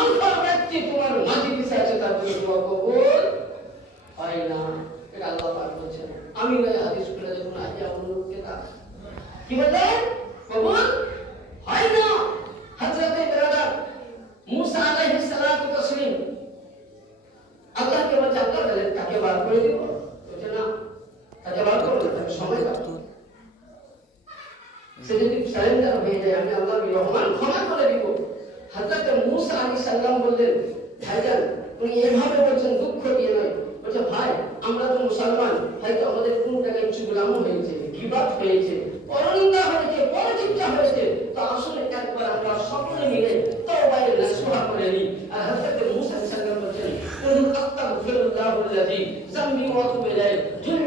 মুসলমান ব্যক্তি তোমার মাঝে পিছে আছে, তার জন্য দোয়া কবুল হয় না। এটা আল্লাহ পাক বলছেন। আমি নয়, হাদিস করে যখন আজ আমার লোককে কি বলে কবুল হয় না। نہیں ہوا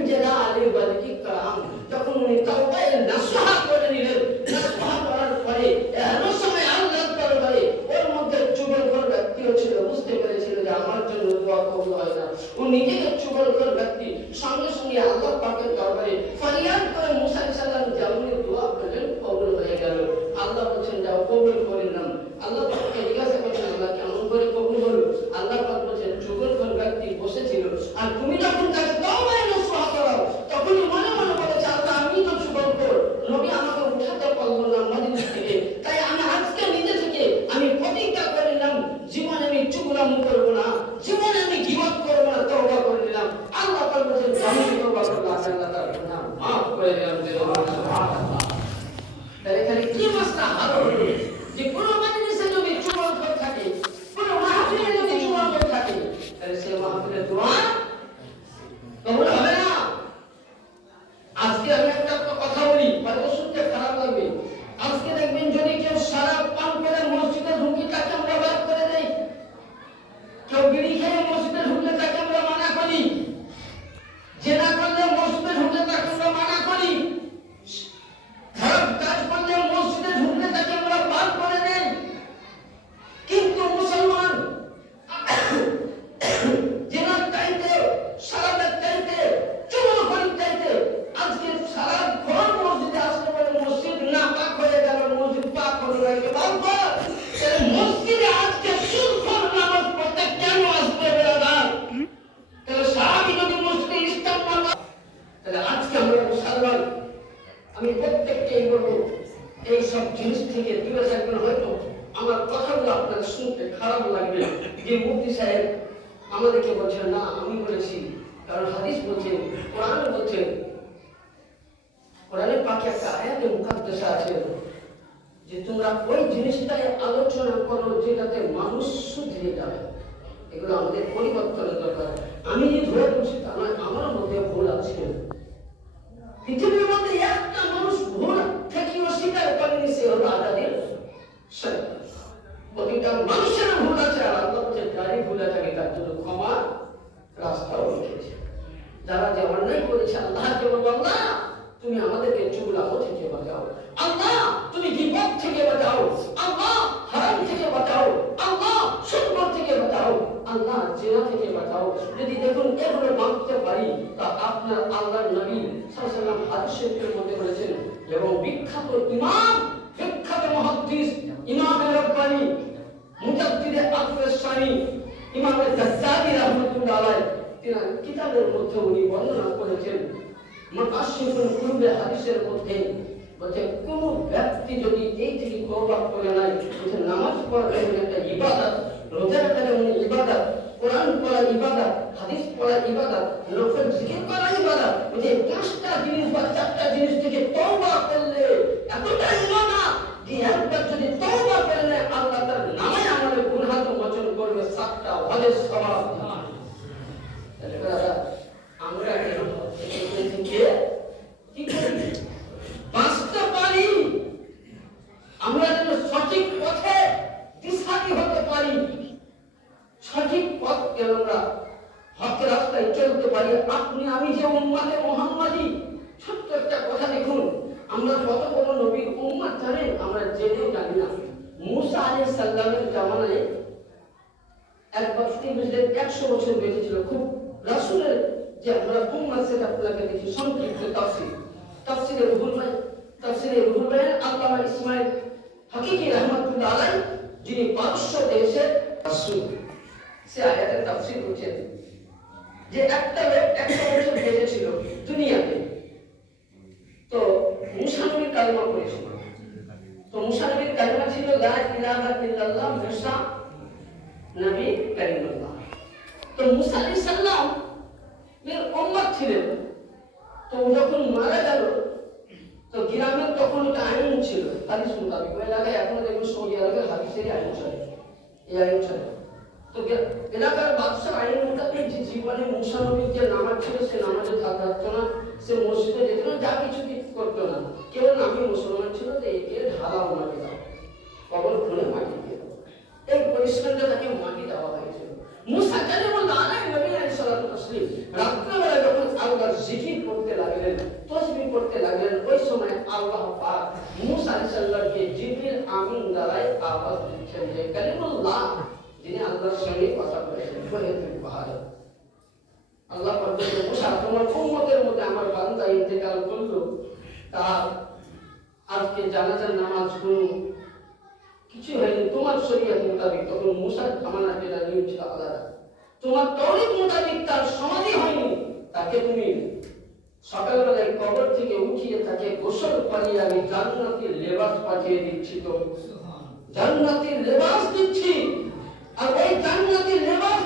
এখানে কি মাসলা হারো যে কোন মজলিসে যদি চুগলখোর থাকে কোন মাহফিলে যদি চুগলখোর থাকে তাহলে সে মাহফিলের দোয়া কবুল হবে না আজকে আমি একটা কথা বলি হয়তো শুনতে খারাপ লাগবে আজকে দেখবেন যদি কেউ সারা পান করে মসজিদে ঢুকি তাকে আমরা বার করে দেই কেউ বিড়ি খেয়ে মসজিদে ঢুকলে তাকে আমরা মানা করি জেনা করলে মসজিদে ঢুকলে তাকে আমরা মানা করি খারাপ কাজ করলে মসজিদে ঢুকলে তাকে আমরা বার করে দেই কিন্তু মুসলমান জেনার চাইতে সারাদের চাইতে চুমন করি চাইতে আজকে সারা ঘর মসজিদে আসতে পারে মসজিদ না পাক হয়ে গেল মসজিদ পাক হয়ে গেল বাবা তাহলে মসজিদে আজকে সুরখর নামাজ পড়তে কেন আসবে বেরাদার তাহলে সাহাবি যদি মসজিদে ইসলাম না পা- তাহলে আজকে আমরা মুসলমান আমি প্রত্যেককে বলব এই সব জিনিস থেকে দূরে থাকবেন হয়তো আমার কথাগুলো আপনাদের শুনতে খারাপ লাগবে যে মুফতি সাহেব আমাদেরকে বলছেন না, আমি বলেছি। কারণ হাদিস বলছেন কোরআন বলছেন কোরআনের পাকে একটা আয়াতে মুকাদ্দাসা আছে যে তোমরা ওই জিনিসটাই আলোচনা করো যেটাতে মানুষ শুধরে যাবে। এগুলো আমাদের পরিবর্তনের দরকার। আমি যে ধরে বলছি তা নয়, আমার মধ্যে ভুল আছে। পৃথিবীর মধ্যে একটা মানুষ ভুল থেকেও স্বীকার করেনি, সে হলো আজাদের। প্রতিটা মানুষের ভুল আছে আর আল্লাহ বলছে যারই ভুল আছে আমি তার জন্য ক্ষমা রাস্তাও রেখেছি যারা যে অন্যায় করেছে আল্লাহকে বলব আল্লাহ তুমি আমাদেরকে চুগলামো থেকে বাঁচাও। আল্লাহ, তুমি বিপদ থেকে বাঁচাও। আল্লাহ, হারাম থেকে বাঁচাও। আল্লাহ সুন্দর থেকে বাঁচাও। আল্লাহ, জেনা থেকে বাঁচাও। যদি দেখুন, এগুলো মানতে পারি, তা আপনার আল্লাহর নবী সাল্লাল্লাহু হাদিস শরীফের মধ্যে বলেছেন, এবং বিখ্যাত ইমাম, বিখ্যাত মুহাদ্দিস, ইমাম রব্বানি, মুজাদ্দিদে আফসানি ইমাম জাজ্জালি রাহমাতুল্লাহ আলাইহি তিনার কিতাবের মধ্যে উনি বর্ণনা করেছেন মাকাশিফুল হাদিসের মধ্যে কোন ব্যক্তি যদি এই থেকে করে নামাজ একটা ইবাদত রোজা ইবাদত, কোরআন পড়া ইবাদত, হাদিস পড়া ইবাদত জিকির করা ইবাদত পাঁচটা জিনিস বা চারটা জিনিস থেকে তওবা করলে এতটা যে একবার যদি আল্লাহ তার নামে আমাদের মোচন করবে, সাতটা আপনি, আমি যে উম্মাতে মোহাম্মদী, ছোট্ট একটা কথা দেখুন। আমরা কত নবীর উম্মাদ জানেন? আমরা জেনেও জানি মুসা আলাইহিস সালামের জামানায় একবার তিরিশের একশো বছর বেঁচেছিল খুব রাসুলের যে আমরা উম্মাদ সেটা আপনাকে দেখি সংক্ষিপ্ত তাফসির। তাফসিরে রুহুল ভাই তাফসিরে রুহুল ভাই আল্লামা ইসমাইল হাকিকি রহমাতুল্লাহ যিনি পারস্য দেশে রাসূল। সে আয়াতের তাফসীর করছেন। যে একটা লোক একটা বছর বেঁচেছিল দুনিয়াতে। তো মুসা কালমা করেছিল তো মুসানবীর কালমা ছিল, লা ইলাহা ইল্লাল্লাহ, মুসা নবী কালিমুল্লাহ তো মুসা সালাম এর উম্মত ছিলেন। তো যখন মারা গেল, তো তখন একটা আইন ছিল, হাদিস মোতাবেক। ওই এলাকায় এখনও দেখবেন সৌদি আরবে হাদিসেরই আইন চলে। এই আইন চলে। তো এলাকার বাদশাহ আইন মোতাবেক যে জীবনে মুসা নবীর যে নামাজ ছিল, সে নামাজে থাকতো না, সে মসজিদে যেত না, যা কিছু করতো না। কেউ নামে মুসলমান ছিল, তো একে ঢালাও মাটি দাও কবর খুলে মাটি দিয়ে দাও এই পরিশ্রমটা তাকে মাটি দেওয়া হয়েছিল মুসা কালিমুল্লাহ আলাইহি নবী আলাইহিস সালাতু তাসলিম রাত্রেবেলা যখন আল্লাহর জিকির করতে লাগলেন তসবিহ করতে লাগলেন ওই সময় আল্লাহ পাক মুসা আলাইহিস সালামকে জিবরিল আমিন আওয়াজ দিচ্ছেন যে কালিমুল্লাহ যিনি আল্লাহর সঙ্গে কথা বলেছেন ফহেতুল পাহাড় আল্লাহ পাক বলছেন, মুসা তোমার উম্মতের মধ্যে আমার বান্দা ইন্তেকাল করল তার আজকে জানাজার নামাজ কোনো কিছু হয়নি তোমার শরীয়ত মোতাবেক তখন মুসার জামানা যেটা নিয়ম ছিল আলাদা। তোমার তরিক মোতাবেক তার সমাধি হয়নি তাকে তুমি সকালবেলায় কবর থেকে উঠিয়ে তাকে গোসল করিয়ে আমি জান্নাতের লেবাস পাঠিয়ে দিচ্ছি তো জান্নাতের লেবাস দিচ্ছি। আর ওই জান্নাতের লেবাস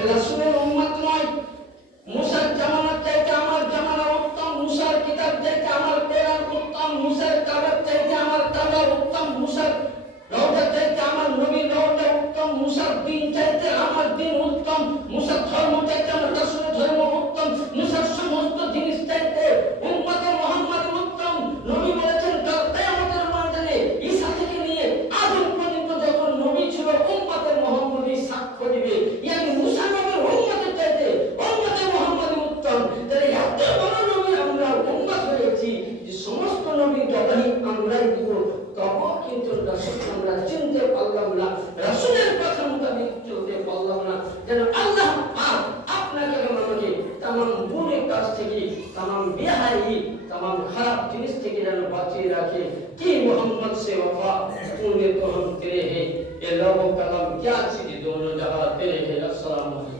রাসূলের উম্মত মুসার জামানার চাইতে আমার জামানা উত্তম, মুসার কিতাব চাইতে আমার কোরআন উত্তম, মুসার কাবাব চাইতে আমার কাবা উত্তম, মুসার রওজা আমার রওজা উত্তম, মুসার দিন চাইতে আমার দিন উত্তম, মুসার ধর্ম চাইতে আমার রাসূলের ধর্ম উত্তম, মুসার সমস্ত জিনিস बाकी रखे कि मोहम्मद से वफा पुण्य तो हम तेरे हैं ये लोगों का नाम क्या चीज दोनों जहां तेरे हैं अस्सलाम वालेकुम